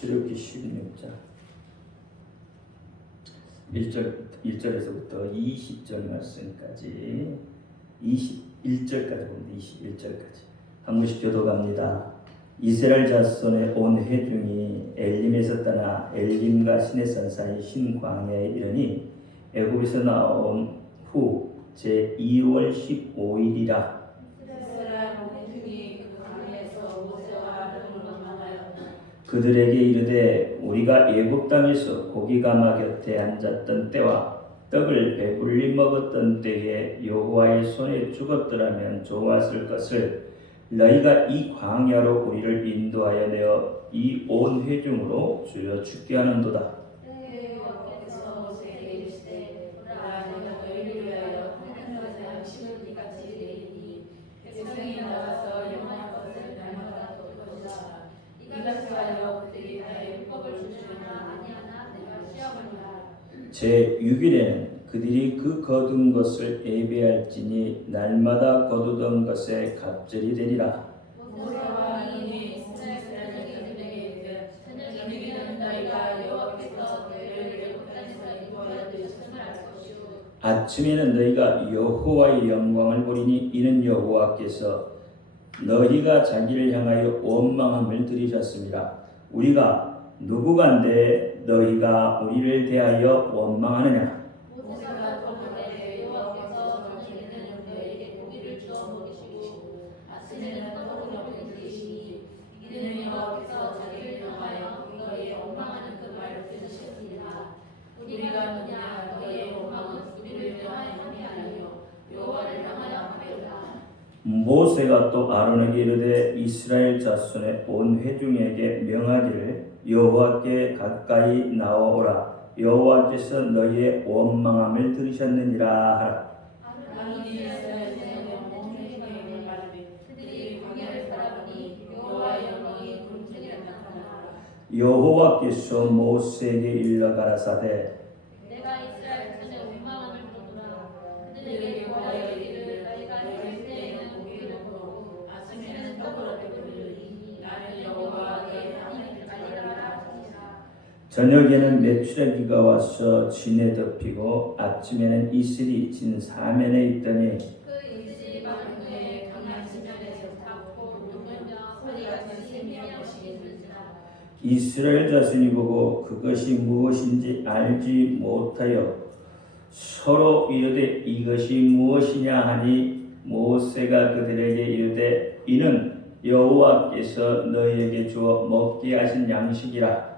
출애굽기 16장 1절에서부터 20절 말씀까지 21절까지 봅니다. 21절까지 한 번씩 교독합니다. 이스라엘 자손의 온 회중이 엘림에서 떠나 엘림과 시내산 사이 흰 광야에 이르니 애굽에서 나온 후 제2월 15일이라. 그들에게 이르되 우리가 애굽 땅에서 고기 가마 곁에 앉았던 때와 떡을 배불리 먹었던 때에 여호와의 손에 죽었더라면 좋았을 것을 너희가 이 광야로 우리를 인도하여 내어 이 온 회중으로 주여 죽게 하는도다. 제6일에는 그들이 그 거둔 것을 예배할지니 날마다 거두던 것에 갑절이 되리라. 아침에는 너희가 여호와의 영광을 보리니 이는 여호와께서 너희가 자기를 향하여 원망함을 들으셨습니다. 우리가 누구간데 너희가 우리를 대하여 원망하느냐? 모세가 또 아론에게 이르되 이스라엘 자손의 온 회중에게 명하기를 여호와께 가까이 나와오라. 여호와께서 너희의 원망함을 들으셨느니라 하라. 여호와께서 모세에게 일러 가라사대 저녁에는 메추라기가 와서 진에 덮이고 아침에는 이슬이 진 사면에 있더니 이스라엘 자손이 보고 그것이 무엇인지 알지 못하여 서로 이르되 이것이 무엇이냐 하니 모세가 그들에게 이르되 이는 여호와께서 너희에게 주어 먹게 하신 양식이라.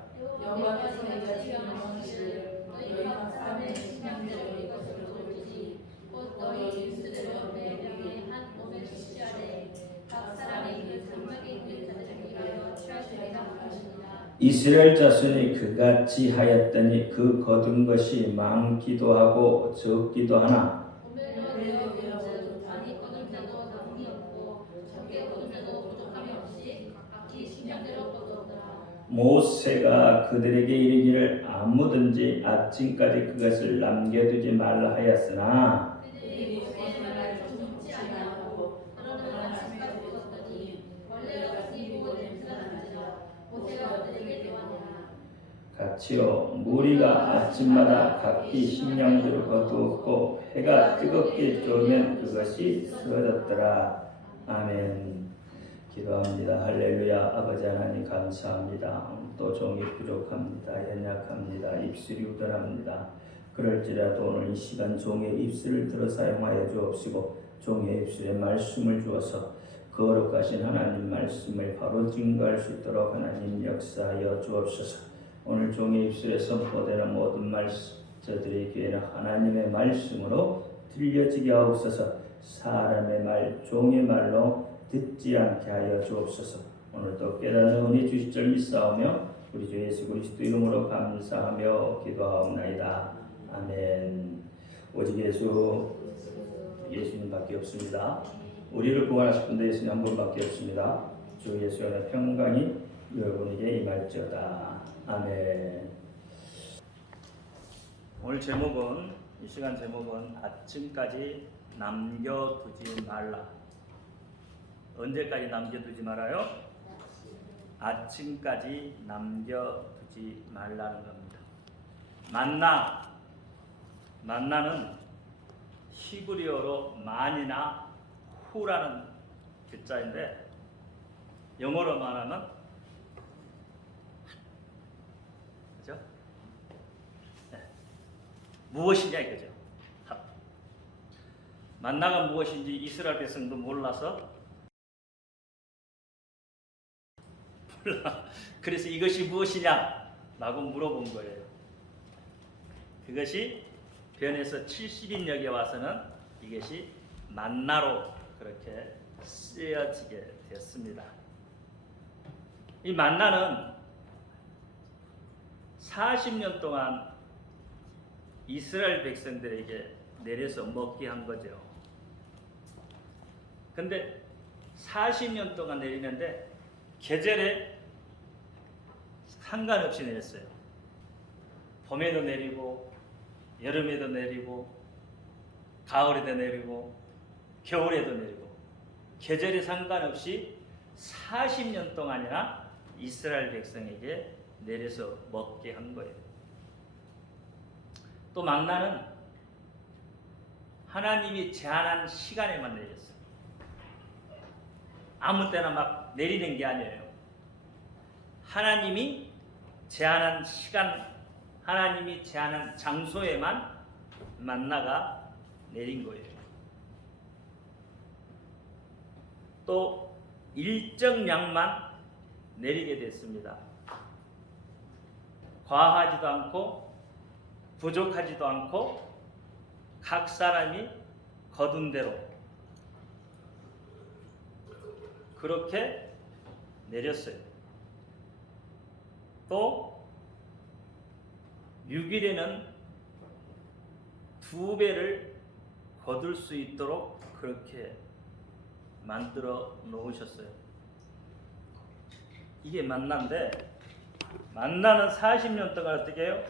이스라엘 자손이 그같이 하였더니 그 거둔 것이 많기도 하고 적기도 하나 모세가 그들에게 이르기를 아무든지 아침까지 그것을 남겨두지 말라 하였으나 같이요 무리가 아침마다 각기 식량들을 거두었고 해가 뜨겁게 쫄면 그것이 쓰러졌더라. 아멘. 기도합니다. 할렐루야. 아버지 하나님 감사합니다. 또 종이 부족합니다. 연약합니다. 입술이 우둔합니다. 그럴지라도 오늘 이 시간 종의 입술을 들어 사용하여 주옵시고 종의 입술에 말씀을 주어서 거룩하신 하나님 말씀을 바로 증거할 수 있도록 하나님 역사하여 주옵소서. 오늘 종의 입술에 선포되는 모든 말씀 저들의 귀에는 하나님의 말씀으로 들려지게 하옵소서. 사람의 말, 종의 말로 듣지 않게 하여 주옵소서. 오늘도 깨닫는 은혜 주실 줄 믿사오며 우리 주 예수 그리스도 이름으로 감사하며 기도하옵나이다. 아멘. 오직 예수님밖에 없습니다. 우리를 구원하실 분도 예수님 한 분밖에 없습니다. 주 예수의 평강이 여러분에게 임할지어다. 아멘. 오늘 제목은 이 시간 제목은 아침까지 남겨두지 말라. 언제까지 남겨두지 말아요? 아침까지 남겨두지 말라는 겁니다. 만나는 히브리어로 만이나 후라는 글자인데 영어로 말하면 그죠? 네. 무엇이냐 이거죠. 만나가 무엇인지 이스라엘 백성도 몰라서 그래서 이것이 무엇이냐라고 물어본 거예요. 그것이 변해서 70인역에 와서는 이것이 만나로 그렇게 쓰여지게 됐습니다. 이 만나는 40년 동안 이스라엘 백성들에게 내려서 먹게 한 거죠. 근데 40년 동안 내리는데 계절에 상관없이 내렸어요. 봄에도 내리고 여름에도 내리고 가을에도 내리고 겨울에도 내리고 계절에 상관없이 40년 동안이나 이스라엘 백성에게 내려서 먹게 한 거예요. 또 만나는 하나님이 제한한 시간에만 내렸어요. 아무 때나 막 내리는 게 아니에요. 하나님이 제한한 시간, 하나님이 제한한 장소에만 만나가 내린 거예요. 또 일정량만 내리게 됐습니다. 과하지도 않고 부족하지도 않고 각 사람이 거둔 대로 그렇게 내렸어요. 또 6일에는 2배를 거둘 수 있도록 그렇게 만들어 놓으셨어요. 이게 만나인데 만나는 40년 동안 어떻게 해요?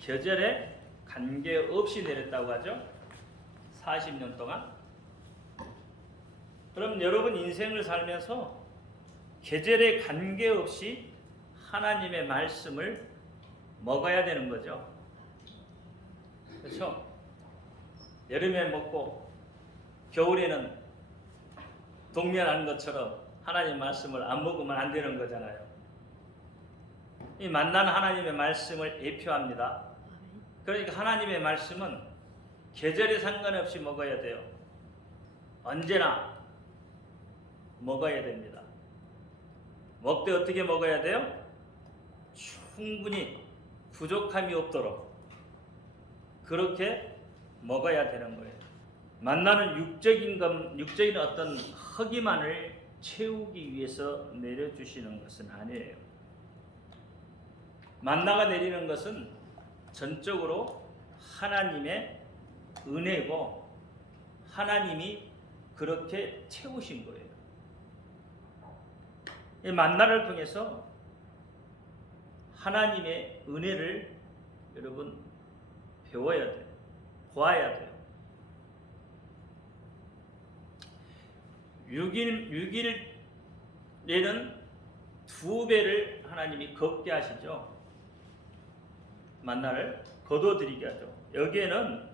계절에 관계없이 내렸다고 하죠. 40년 동안. 그럼 여러분 인생을 살면서 계절에 관계없이 하나님의 말씀을 먹어야 되는 거죠. 그렇죠? 여름에 먹고 겨울에는 동면하는 것처럼 하나님 말씀을 안 먹으면 안 되는 거잖아요. 이 만난 하나님의 말씀을 예표합니다. 그러니까 하나님의 말씀은 계절에 상관없이 먹어야 돼요. 언제나 먹어야 됩니다. 먹되 어떻게 먹어야 돼요? 충분히 부족함이 없도록 그렇게 먹어야 되는 거예요. 만나는 육적인 어떤 허기만을 채우기 위해서 내려주시는 것은 아니에요. 만나가 내리는 것은 전적으로 하나님의 은혜고 하나님이 그렇게 채우신 거예요. 이 만나를 통해서 하나님의 은혜를 여러분 배워야 돼요. 보아야 돼요. 6일에는 2배를 하나님이 걷게 하시죠. 만나를 거둬들이게 하죠. 여기에는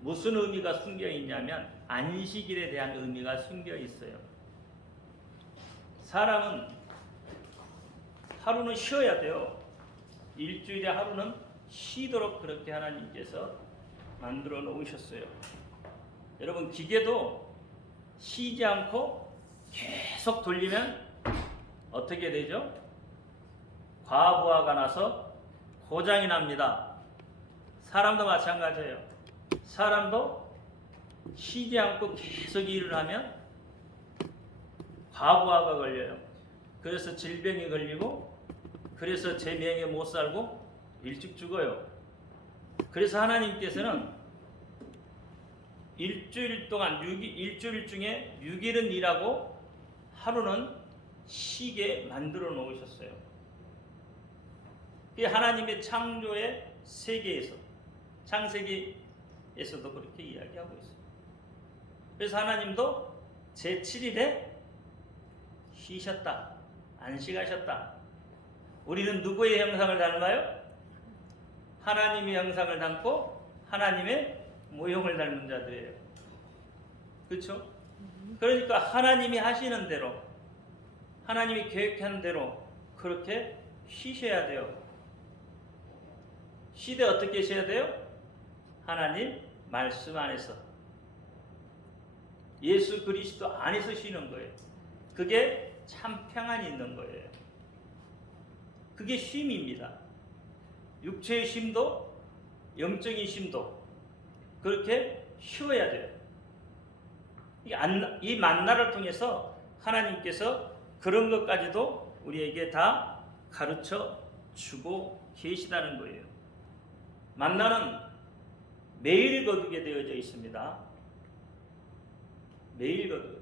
무슨 의미가 숨겨 있냐면 안식일에 대한 의미가 숨겨 있어요. 사람은 하루는 쉬어야 돼요. 일주일에 하루는 쉬도록 그렇게 하나님께서 만들어 놓으셨어요. 여러분 기계도 쉬지 않고 계속 돌리면 어떻게 되죠? 과부하가 나서 고장이 납니다. 사람도 마찬가지예요. 사람도 쉬지 않고 계속 일을 하면 과부하가 걸려요. 그래서 질병이 걸리고 그래서 제 명예 못 살고 일찍 죽어요. 그래서 하나님께서는 일주일 동안 일주일 중에 6일은 일하고 하루는 쉬게 만들어 놓으셨어요. 그게 하나님의 창조의 세계에서 창세기에서도 그렇게 이야기하고 있어요. 그래서 하나님도 제7일에 쉬셨다. 안식하셨다. 우리는 누구의 형상을 닮아요? 하나님의 형상을 닮고 하나님의 모형을 닮은 자들이에요. 그렇죠? 그러니까 하나님이 하시는 대로, 하나님이 계획하는 대로 그렇게 쉬셔야 돼요. 쉬되 어떻게 쉬어야 돼요? 하나님 말씀 안에서, 예수 그리스도 안에서 쉬는 거예요. 그게 참 평안이 있는 거예요. 그게 쉼입니다. 육체의 쉼도 영적인 쉼도 그렇게 쉬어야 돼요. 이 만나를 통해서 하나님께서 그런 것까지도 우리에게 다 가르쳐 주고 계시다는 거예요. 만나는 매일 거두게 되어져 있습니다. 매일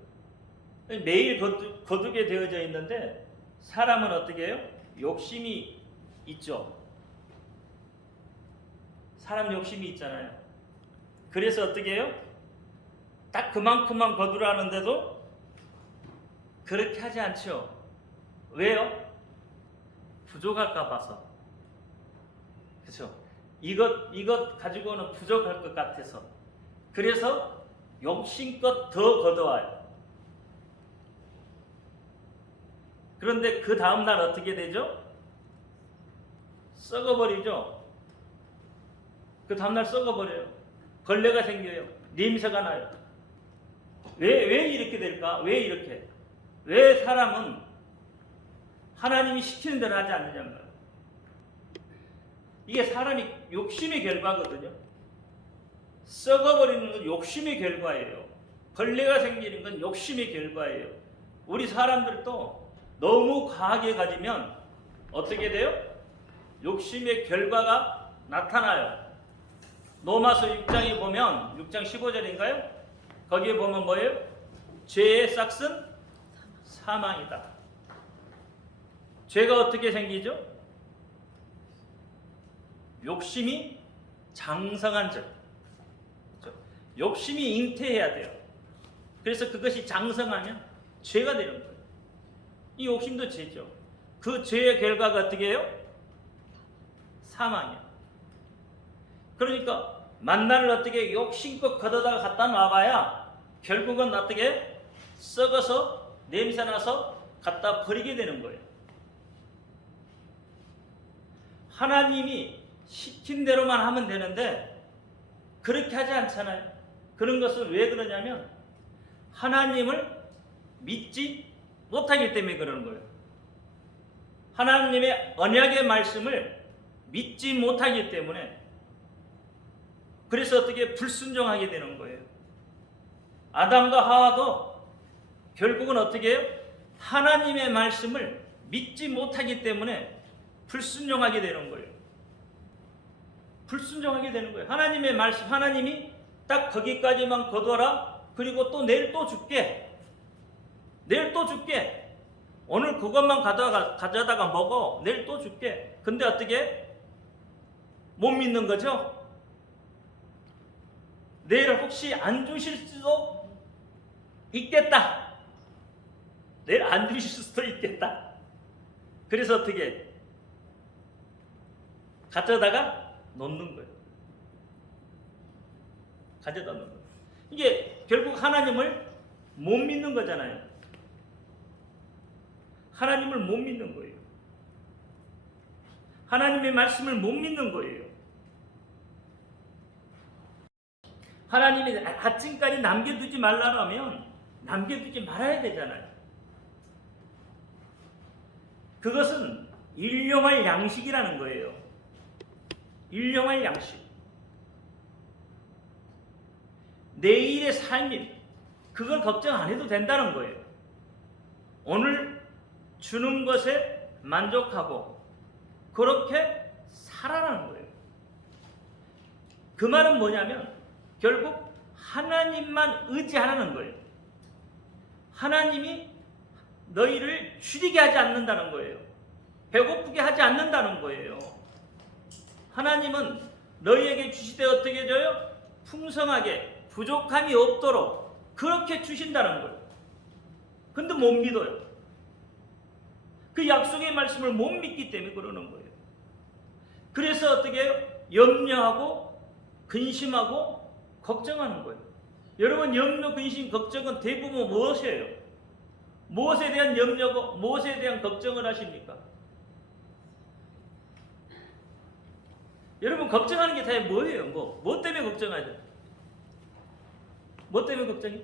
거두게 되어져 있는데 사람은 어떻게 해요? 욕심이 있죠. 사람 욕심이 있잖아요. 그래서 어떻게 해요? 딱 그만큼만 거두라는데도 그렇게 하지 않죠. 왜요? 부족할까 봐서. 그렇죠? 이것 가지고는 부족할 것 같아서. 그래서 욕심껏 더 거둬와요. 그런데 그 다음날 어떻게 되죠? 썩어버리죠. 그 다음날 썩어버려요. 벌레가 생겨요. 냄새가 나요. 왜 이렇게 될까? 왜 이렇게? 왜 사람은 하나님이 시키는 대로 하지 않느냐면, 이게 사람이 욕심의 결과거든요. 썩어버리는 건 욕심의 결과예요. 벌레가 생기는 건 욕심의 결과예요. 우리 사람들도 너무 과하게 가지면 어떻게 돼요? 욕심의 결과가 나타나요. 로마서 6장에 보면 6장 15절인가요? 거기에 보면 뭐예요? 죄의 싹은 사망이다. 죄가 어떻게 생기죠? 욕심이 장성한 적. 욕심이 잉태해야 돼요. 그래서 그것이 장성하면 죄가 되는 거예요. 이 욕심도 죄죠. 그 죄의 결과가 어떻게 해요? 사망이에요. 그러니까 만나를 어떻게 욕심껏 걷어다가 갖다 놔봐야 결국은 어떻게 썩어서 냄새나서 갖다 버리게 되는 거예요. 하나님이 시킨 대로만 하면 되는데 그렇게 하지 않잖아요. 그런 것은 왜 그러냐면 하나님을 믿지 못하기 때문에 그러는 거예요. 하나님의 언약의 말씀을 믿지 못하기 때문에, 그래서 어떻게 불순종하게 되는 거예요. 아담과 하와도 결국은 어떻게 해요? 하나님의 말씀을 믿지 못하기 때문에 불순종하게 되는 거예요. 불순종하게 되는 거예요. 하나님의 말씀, 하나님이 딱 거기까지만 거둬라. 그리고 또 내일 또 줄게. 내일 또 줄게. 오늘 그것만 가져다가 먹어. 내일 또 줄게. 근데 어떻게? 못 믿는 거죠? 내일 혹시 안 주실 수도 있겠다. 내일 안 주실 수도 있겠다. 그래서 어떻게? 가져다가 놓는 거예요. 가져다 놓는 거예요. 이게 결국 하나님을 못 믿는 거잖아요. 하나님을 못 믿는 거예요. 하나님의 말씀을 못 믿는 거예요. 하나님이 아침까지 남겨두지 말라면 남겨두지 말아야 되잖아요. 그것은 일용할 양식이라는 거예요. 일용할 양식. 내일의 삶이, 그걸 걱정 안 해도 된다는 거예요. 오늘 주는 것에 만족하고 그렇게 살아라는 거예요. 그 말은 뭐냐면 결국 하나님만 의지하라는 거예요. 하나님이 너희를 줄이게 하지 않는다는 거예요. 배고프게 하지 않는다는 거예요. 하나님은 너희에게 주시되 어떻게 줘요? 풍성하게, 부족함이 없도록 그렇게 주신다는 거예요. 근데 못 믿어요. 그 약속의 말씀을 못 믿기 때문에 그러는 거예요. 그래서 어떻게 해요? 염려하고 근심하고 걱정하는 거예요. 여러분, 염려, 근심, 걱정은 대부분 무엇이에요? 무엇에 대한 염려고 무엇에 대한 걱정을 하십니까? 여러분, 걱정하는 게 다 뭐예요? 뭐 때문에 걱정하죠? 뭐 때문에 걱정해?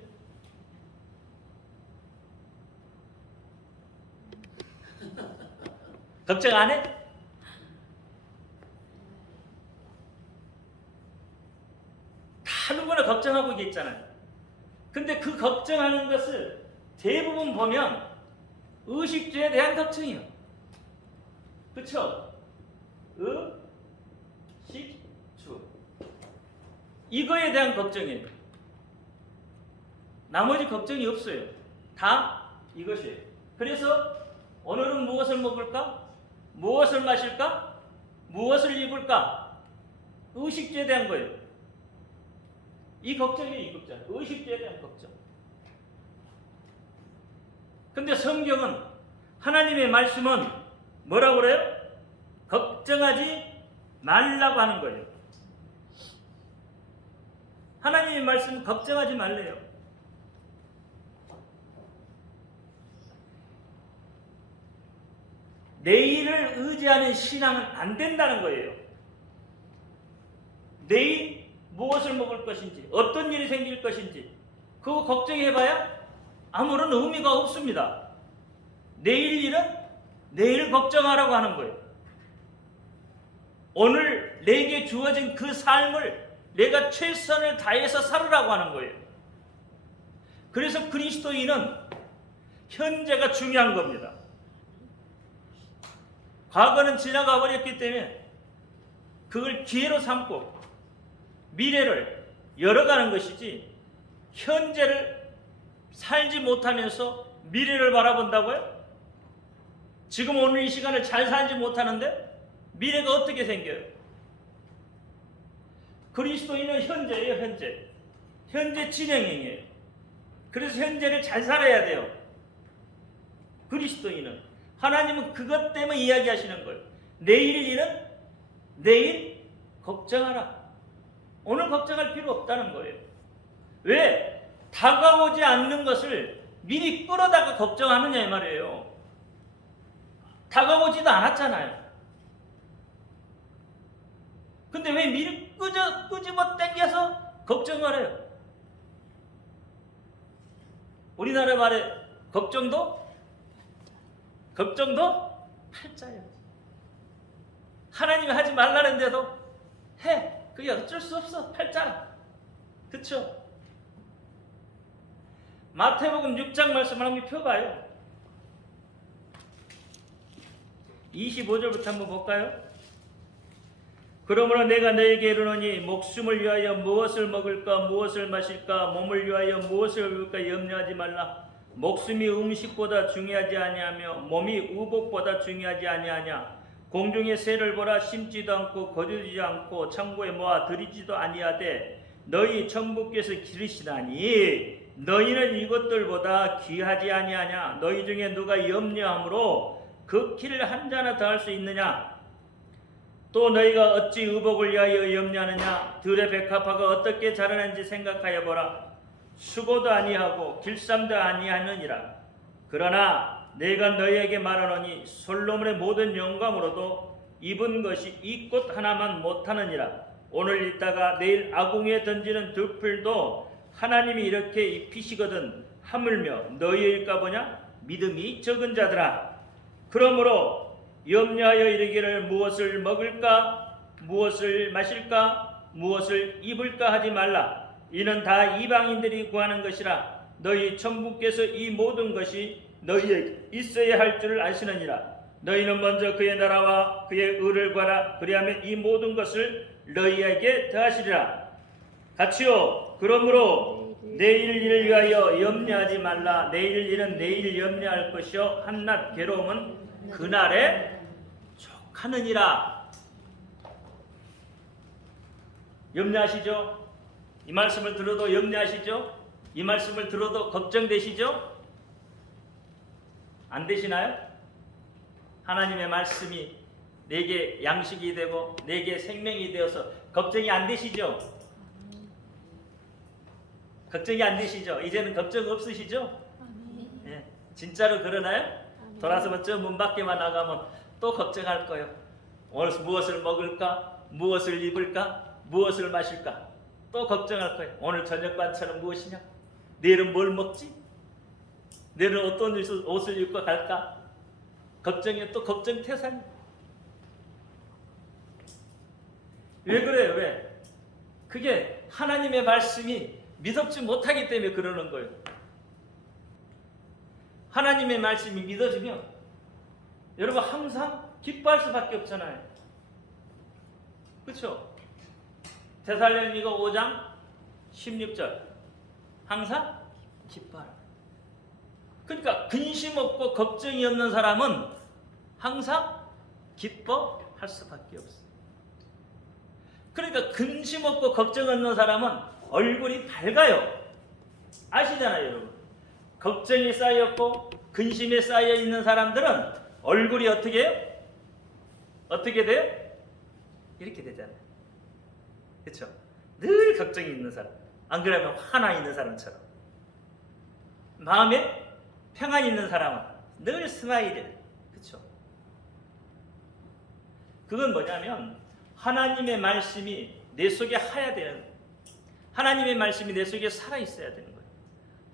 걱정 안 해? 다 누구나 걱정하고 있잖아요. 근데 그 걱정하는 것을 대부분 보면 의식주에 대한 걱정이에요. 그렇죠? 의식주. 이거에 대한 걱정이에요. 나머지 걱정이 없어요. 다 이것이에요. 그래서 오늘은 무엇을 먹을까? 무엇을 마실까? 무엇을 입을까? 의식주에 대한 거예요. 이 걱정이에요. 이 걱정. 의식주에 대한 걱정. 근데 성경은, 하나님의 말씀은 뭐라고 그래요? 걱정하지 말라고 하는 거예요. 하나님의 말씀은 걱정하지 말래요. 내일을 의지하는 신앙은 안 된다는 거예요. 내일 무엇을 먹을 것인지, 어떤 일이 생길 것인지 그거 걱정해봐야 아무런 의미가 없습니다. 내일 일은 내일 걱정하라고 하는 거예요. 오늘 내게 주어진 그 삶을 내가 최선을 다해서 살으라고 하는 거예요. 그래서 그리스도인은 현재가 중요한 겁니다. 과거는 지나가 버렸기 때문에 그걸 기회로 삼고 미래를 열어가는 것이지, 현재를 살지 못하면서 미래를 바라본다고요? 지금 오늘 이 시간을 잘 살지 못하는데 미래가 어떻게 생겨요? 그리스도인은 현재예요. 현재 진행형이에요. 그래서 현재를 잘 살아야 돼요. 그리스도인은. 하나님은 그것 때문에 이야기하시는 거예요. 내일 일은 내일 걱정하라. 오늘 걱정할 필요 없다는 거예요. 왜? 다가오지 않는 것을 미리 끌어다가 걱정하느냐 이 말이에요. 다가오지도 않았잖아요. 근데 왜 미리 끄집어 당겨서 걱정을 해요? 우리나라 말에 걱정도 팔자예요. 하나님이 하지 말라는데도 해. 그게 어쩔 수 없어. 팔자라. 그쵸? 마태복음 6장 말씀을 한번 펴봐요. 25절부터 한번 볼까요? 그러므로 내가 너에게 이르노니 목숨을 위하여 무엇을 먹을까 무엇을 마실까 몸을 위하여 무엇을 입을까 염려하지 말라. 목숨이 음식보다 중요하지 아니하며 몸이 우복보다 중요하지 아니하냐. 공중의 새를 보라. 심지도 않고 거두지 않고 창고에 모아 들이지도 아니하되 너희 천부께서 기르시나니 너희는 이것들보다 귀하지 아니하냐. 너희 중에 누가 염려함으로 그 키를 한 자나 더 할 수 있느냐. 또 너희가 어찌 의복을 위하여 염려하느냐. 들의 백합화가 어떻게 자라는지 생각하여 보라. 수고도 아니하고 길쌈도 아니하느니라. 그러나 내가 너희에게 말하노니 솔로몬의 모든 영광으로도 입은 것이 이 꽃 하나만 못하느니라. 오늘 있다가 내일 아궁이에 던지는 들풀도 하나님이 이렇게 입히시거든 하물며 너희일까 보냐. 믿음이 적은 자들아. 그러므로 염려하여 이르기를 무엇을 먹을까 무엇을 마실까 무엇을 입을까 하지 말라. 이는 다 이방인들이 구하는 것이라. 너희 천부께서 이 모든 것이 너희에게 있어야 할 줄을 아시느니라. 너희는 먼저 그의 나라와 그의 의를 구하라. 그리하면 이 모든 것을 너희에게 더하시리라. 같이요. 그러므로 내일 일을 위하여 염려하지 말라. 내일 일은 내일 염려할 것이요 한낱 괴로움은 그날에 족하느니라. 염려하시죠? 이 말씀을 들어도 염려하시죠? 이 말씀을 들어도 걱정되시죠? 안 되시나요? 하나님의 말씀이 내게 양식이 되고 내게 생명이 되어서 걱정이 안 되시죠? 걱정이 안 되시죠? 이제는 걱정 없으시죠? 예, 진짜로 그러나요? 돌아서면 저 문 밖에만 나가면 또 걱정할 거예요. 오늘 무엇을 먹을까? 무엇을 입을까? 무엇을 마실까? 또 걱정할 거예요. 오늘 저녁 반찬은 무엇이냐? 내일은 뭘 먹지? 내일은 어떤 옷을 입고 갈까? 걱정이 또 걱정 태산. 왜 그래요? 왜? 그게 하나님의 말씀이 믿었지 못하기 때문에 그러는 거예요. 하나님의 말씀이 믿어지면 여러분 항상 기뻐할 수밖에 없잖아요. 그렇죠? 데살로니가 5장 16절 항상 기뻐하라. 그러니까 근심 없고 걱정이 없는 사람은 항상 기뻐할 수밖에 없어요. 그러니까 근심 없고 걱정 없는 사람은 얼굴이 밝아요. 아시잖아요, 여러분. 걱정이 쌓였고 근심에 쌓여 있는 사람들은 얼굴이 어떻게 해요? 어떻게 돼요? 이렇게 되잖아요. 그렇죠? 늘 걱정이 있는 사람. 안 그러면 화나 있는 사람처럼. 마음에 평안이 있는 사람은 늘 스마일이에요. 그렇죠? 그건 뭐냐면 하나님의 말씀이 내 속에 하야 되는 거예요. 하나님의 말씀이 내 속에 살아 있어야 되는 거예요.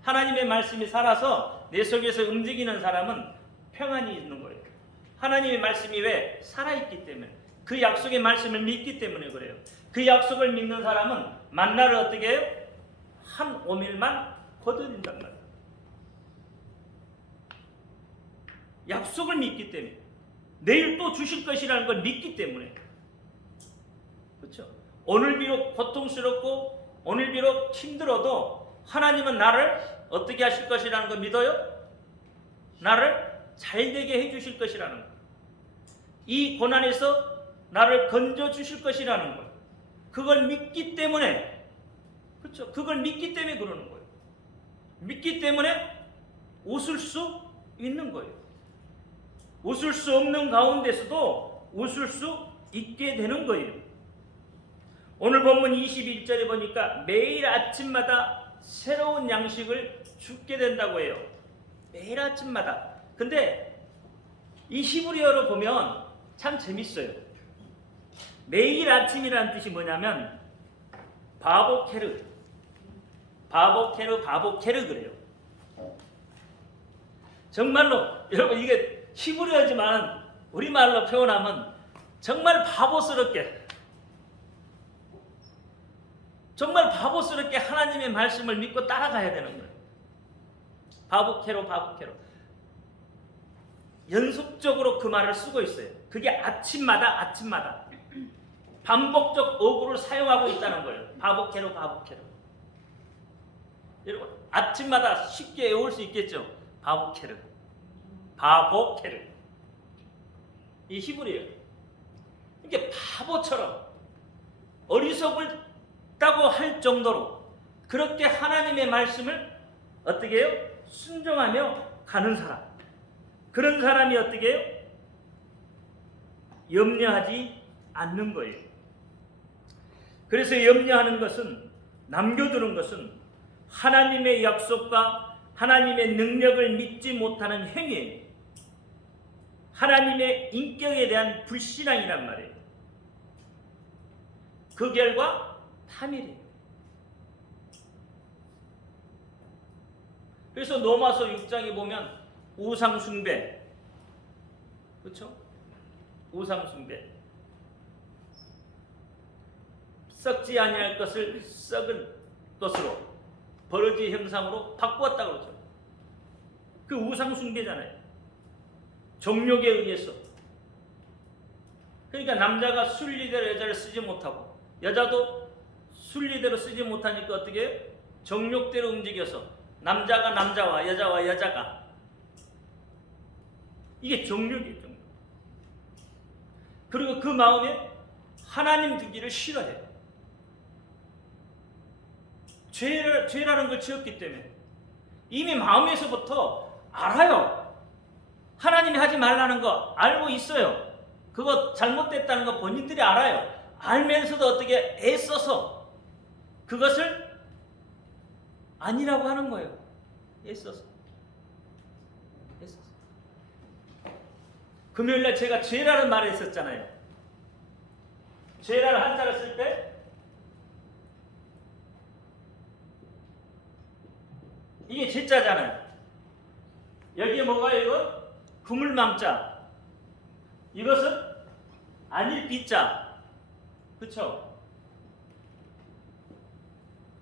하나님의 말씀이 살아서 내 속에서 움직이는 사람은 평안이 있는 거예요. 하나님의 말씀이 왜? 살아있기 때문에. 그 약속의 말씀을 믿기 때문에 그래요. 그 약속을 믿는 사람은 만나를 어떻게 해요? 한 오밀만 거둬진단 말이에요. 약속을 믿기 때문에. 내일 또 주실 것이라는 걸 믿기 때문에. 그렇죠? 오늘 비록 고통스럽고 오늘 비록 힘들어도 하나님은 나를 어떻게 하실 것이라는 걸 믿어요? 나를 잘되게 해주실 것이라는 거. 이 고난에서 나를 건져주실 것이라는 거. 그걸 믿기 때문에, 그렇죠? 그걸 믿기 때문에 그러는 거예요. 믿기 때문에 웃을 수 있는 거예요. 웃을 수 없는 가운데서도 웃을 수 있게 되는 거예요. 오늘 본문 21절에 보니까 매일 아침마다 새로운 양식을 죽게 된다고 해요. 매일 아침마다. 근데 이 히브리어로 보면 참 재밌어요. 매일 아침이라는 뜻이 뭐냐면 바보케르 그래요. 정말로 여러분 이게 히브리어지만 우리말로 표현하면 정말 바보스럽게 하나님의 말씀을 믿고 따라가야 되는 거예요. 바보케로 연속적으로 그 말을 쓰고 있어요. 그게 아침마다 반복적 어구를 사용하고 있다는 거예요. 바보케로 여러분 아침마다 쉽게 외울 수 있겠죠? 바보케르 이 히브리어예요. 이게 바보처럼 어리석다고 할 정도로 그렇게 하나님의 말씀을 어떻게 해요? 순종하며 가는 사람. 그런 사람이 어떻게 해요? 염려하지 않는 거예요. 그래서 염려하는 것은, 남겨두는 것은 하나님의 약속과 하나님의 능력을 믿지 못하는 행위예요. 하나님의 인격에 대한 불신앙이란 말이에요. 그 결과 탐이래요. 그래서 로마서 6장에 보면 우상숭배, 그렇죠? 우상숭배. 썩지 아니할 것을 썩은 것으로 버러지 형상으로 바꾸었다 그러죠. 그 우상숭배잖아요. 정욕에 의해서. 그러니까 남자가 순리대로 여자를 쓰지 못하고 여자도 순리대로 쓰지 못하니까 어떻게 해요? 정욕대로 움직여서 남자가 남자와 여자가 이게 정욕이에요. 정욕. 그리고 그 마음에 하나님 두기를 싫어해요. 죄라는 걸 지었기 때문에 이미 마음에서부터 알아요. 하나님이 하지 말라는 거 알고 있어요. 그거 잘못됐다는 거 본인들이 알아요. 알면서도 어떻게 애써서 그것을 아니라고 하는 거예요. 애써서. 금요일날 제가 죄라는 말을 했었잖아요. 죄라를 한자를 쓸 때 이게 제자잖아요. 여기에 뭐가 이거? 그물망자. 이것은 아닐 비자. 그렇죠?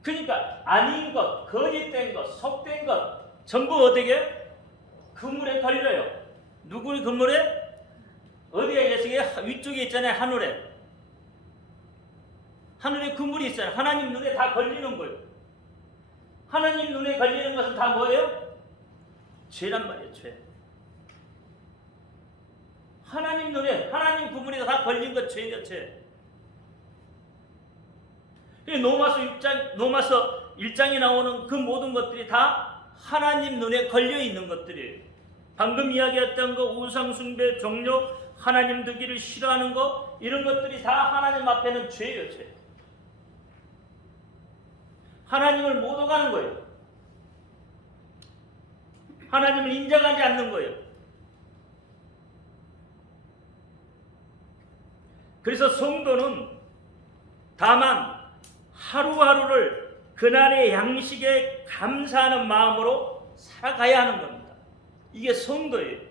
그러니까 아닌 것, 거짓된 것, 속된 것 전부 어디게? 그물에 걸려요. 누구의 그물에? 어디에 계시게? 위쪽에 있잖아요. 하늘에. 하늘에 그물이 있어요. 하나님 눈에 다 걸리는 거예요. 하나님 눈에 걸리는 것은 다 뭐예요? 죄란 말이에요. 죄. 하나님 눈에, 하나님 그물에 다 걸린 것 죄예요. 죄. 로마서 1장에 나오는 그 모든 것들이 다 하나님 눈에 걸려 있는 것들이에요. 방금 이야기했던 거, 우상숭배, 종교, 하나님 두기를 싫어하는 거, 이런 것들이 다 하나님 앞에는 죄예요. 죄. 하나님을 못 오가는 거예요. 하나님을 인정하지 않는 거예요. 그래서 성도는 다만 하루하루를 그날의 양식에 감사하는 마음으로 살아가야 하는 겁니다. 이게 성도예요.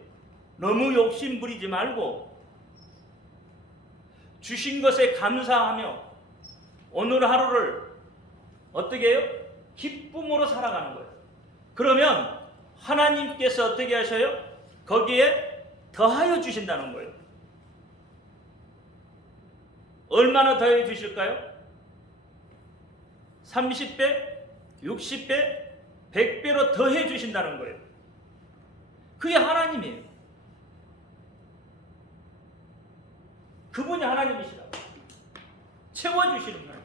너무 욕심 부리지 말고 주신 것에 감사하며 오늘 하루를 어떻게 해요? 기쁨으로 살아가는 거예요. 그러면 하나님께서 어떻게 하셔요? 거기에 더하여 주신다는 거예요. 얼마나 더해 주실까요? 30배, 60배, 100배로 더해 주신다는 거예요. 그게 하나님이에요. 그분이 하나님이시라고. 채워주시는 거예요.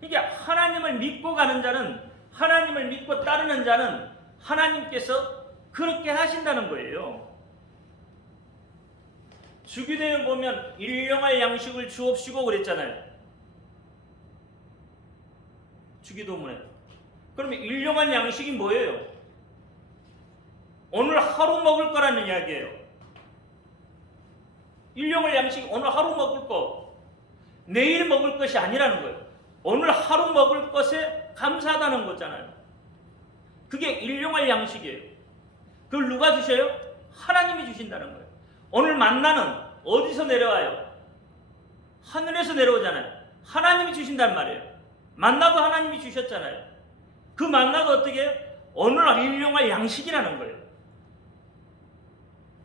그러니까 하나님을 믿고 가는 자는, 하나님을 믿고 따르는 자는 하나님께서 그렇게 하신다는 거예요. 주기도에 보면 일용할 양식을 주옵시고 그랬잖아요. 주기도문에. 그러면 일용할 양식이 뭐예요? 오늘 하루 먹을 거라는 이야기예요. 일용할 양식이 오늘 하루 먹을 거, 내일 먹을 것이 아니라는 거예요. 오늘 하루 먹을 것에 감사하다는 거잖아요. 그게 일용할 양식이에요. 그걸 누가 주셔요? 하나님이 주신다는 거예요. 오늘 만나는 어디서 내려와요? 하늘에서 내려오잖아요. 하나님이 주신단 말이에요. 만나도 하나님이 주셨잖아요. 그 만나도 어떻게 해요? 오늘 일용할 양식이라는 거예요.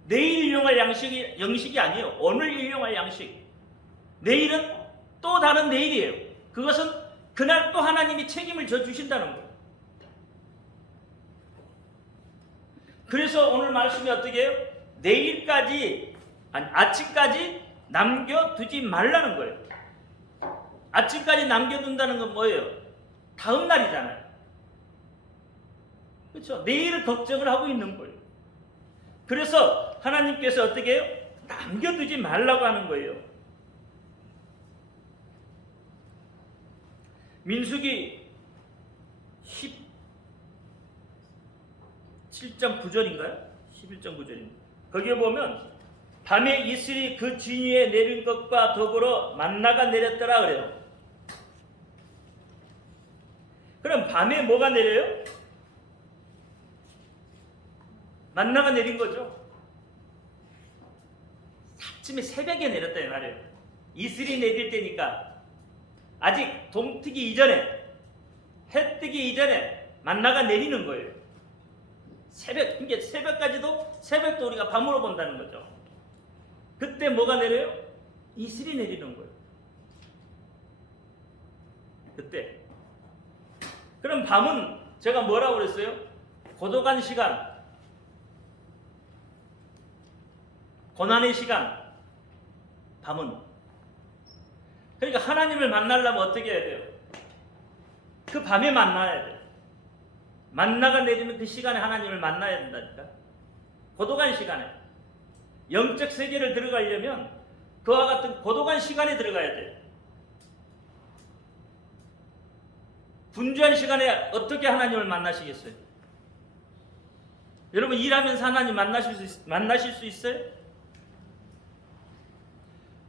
내일 일용할 양식이 아니에요. 오늘 일용할 양식. 내일은 또 다른 내일이에요. 그것은 그날 또 하나님이 책임을 져 주신다는 거예요. 그래서 오늘 말씀이 어떻게 해요? 내일까지, 아침까지 남겨두지 말라는 거예요. 아침까지 남겨둔다는 건 뭐예요? 다음 날이잖아요. 그렇죠? 내일을 걱정을 하고 있는 거예요. 그래서 하나님께서 어떻게 해요? 남겨두지 말라고 하는 거예요. 민수기 17장 9절인가요? 11장 9절입니다. 거기에 보면 밤에 이슬이 그 진 위에 내린 것과 더불어 만나가 내렸더라 그래요. 그럼 밤에 뭐가 내려요? 만나가 내린 거죠. 아침에 새벽에 내렸다 이 말이에요. 이슬이 내릴 때니까 아직 동트기 이전에, 해 뜨기 이전에 만나가 내리는 거예요. 새벽, 이게 새벽도 우리가 밤으로 본다는 거죠. 그때 뭐가 내려요? 이슬이 내리는 거예요. 그때. 그럼 밤은 제가 뭐라고 그랬어요? 고독한 시간, 고난의 시간, 밤은. 그러니까 하나님을 만나려면 어떻게 해야 돼요? 그 밤에 만나야 돼요. 만나가 내리는 그 시간에 하나님을 만나야 된다니까. 고독한 시간에. 영적 세계를 들어가려면 그와 같은 고독한 시간에 들어가야 돼. 분주한 시간에 어떻게 하나님을 만나시겠어요? 여러분 일하면서 하나님 만나실 수 있어요?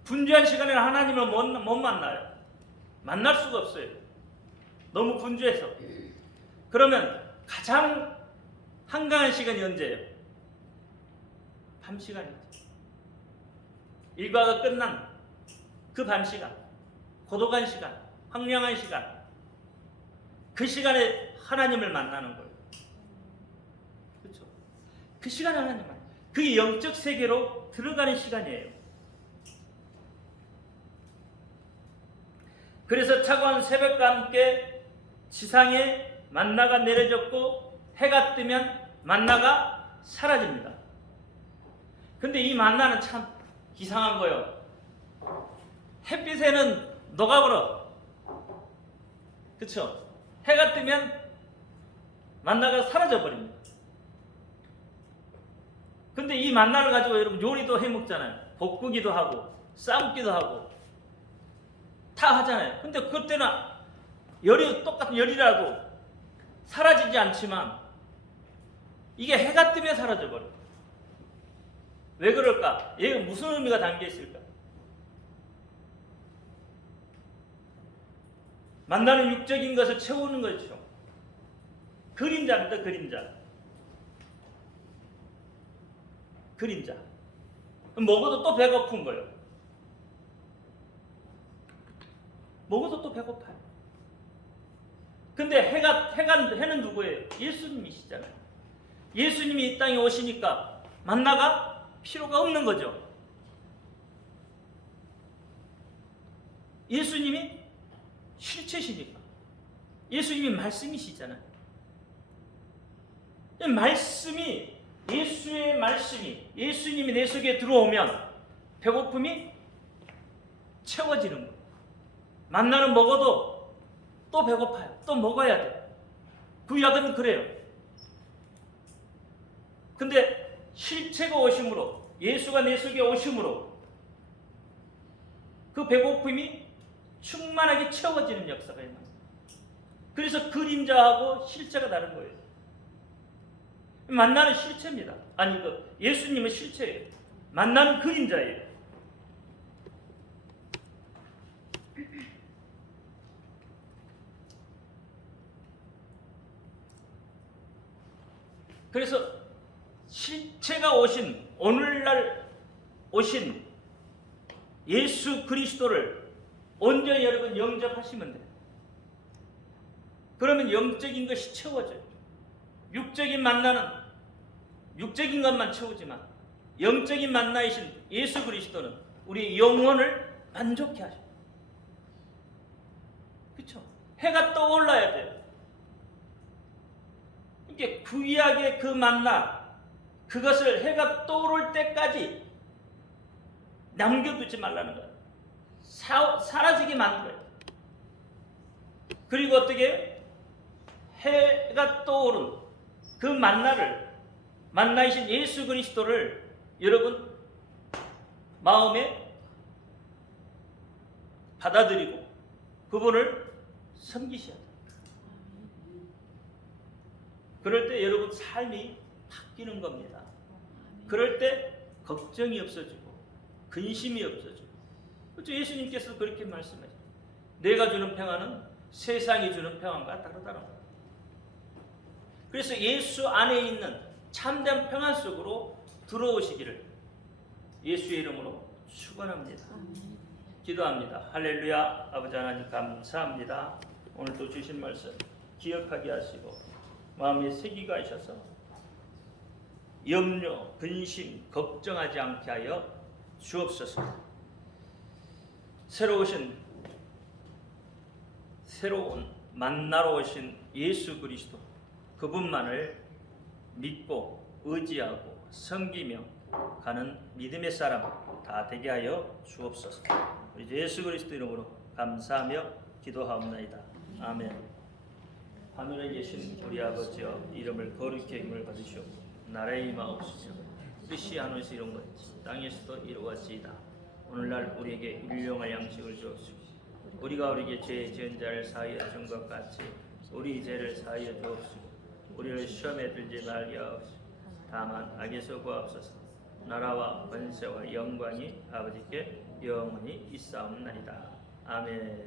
분주한 시간에는 하나님을 못 만나요. 만날 수가 없어요. 너무 분주해서. 그러면 가장 한가한 시간이 언제예요? 밤 시간이죠. 일과가 끝난 그 밤 시간, 고독한 시간, 황량한 시간, 그 시간에 하나님을 만나는 거예요. 그렇죠? 그 시간에 하나님 만나요. 그 영적 세계로 들어가는 시간이에요. 그래서 차가운 새벽과 함께 지상에 만나가 내려졌고 해가 뜨면 만나가 사라집니다. 근데 이 만나는 참 이상한 거예요. 햇빛에는 녹아버려. 그렇죠? 해가 뜨면 만나가 사라져 버립니다. 근데 이 만나를 가지고 여러분 요리도 해 먹잖아요. 볶기도 하고 삶기도 하고 다 하잖아요. 근데 그때는 열이 똑같은 열이라고 사라지지 않지만 이게 해가 뜨면 사라져 버려. 왜 그럴까? 얘가 무슨 의미가 담겨 있을까? 만나는 육적인 것을 채우는 거죠. 그림자입니다. 그림자. 먹어도 또 배고픈 거예요. 먹어도 또 배고파요. 근데 해는 누구예요? 예수님이시잖아요. 예수님이 이 땅에 오시니까 만나가 필요가 없는 거죠. 예수님이 실체시니까. 예수님이 말씀이시잖아요. 예수의 말씀이 예수님이 내 속에 들어오면 배고픔이 채워지는 거예요. 만나는 먹어도 또 배고파요. 또 먹어야 돼요. 구약은 그래요. 근데 실체가 오심으로 예수가 내 속에 오심으로 그 배고픔이 충만하게 채워지는 역사가 있는 거예요. 그래서 그림자하고 실체가 다른 거예요. 만나는 실체입니다. 아니 예수님은 실체예요. 만나는 그림자예요. 그래서 실체가 오신 오늘날 오신 예수 그리스도를 온전히 여러분 영접하시면 돼요. 그러면 영적인 것이 채워져요. 육적인 만나는 육적인 것만 채우지만 영적인 만나이신 예수 그리스도는 우리의 영혼을 만족해 하셔요. 그렇죠? 해가 떠올라야 돼요. 이게 구약의 그 만나 그것을 해가 떠오를 때까지 남겨두지 말라는 거예요. 사라지게 만들어요. 그리고 어떻게 해가 떠오른 그 만나이신 예수 그리스도를 여러분 마음에 받아들이고 그분을 섬기셔야 돼요. 그럴 때 여러분 삶이 바뀌는 겁니다. 그럴 때 걱정이 없어지고 근심이 없어지고. 그렇죠? 예수님께서 그렇게 말씀하셨어요. 내가 주는 평안은 세상이 주는 평안과 다르다는 거예요. 그래서 예수 안에 있는 참된 평안 속으로 들어오시기를 예수의 이름으로 축원합니다. 기도합니다. 할렐루야. 아버지 하나님 감사합니다. 오늘도 주신 말씀 기억하게 하시고 마음에 새기게 하셔서 염려, 근심, 걱정하지 않게 하여 주옵소서. 새로운 만나러 오신 예수 그리스도 그분만을 믿고 의지하고 섬기며 가는 믿음의 사람 다 되게 하여 주옵소서. 우리 예수 그리스도 이름으로 감사하며 기도하옵나이다. 아멘. 하늘에 계신 우리 아버지여 이름을 거룩히 여김을 받으시옵고 나라의 임하옵시며 뜻이 하늘에서 이룬 것 땅에서도 이루어지이다. 오늘날 우리에게 일용할 양식을 주옵시고 우리가 우리에게 죄 지은 자를 사하여 준 것 같이 우리 죄를 사하여 주옵시고 우리를 시험에 들지 말게 하옵시고 다만 악에서 구하옵소서. 나라와 권세와 영광이 아버지께 영원히 있사옵나이다. 아멘.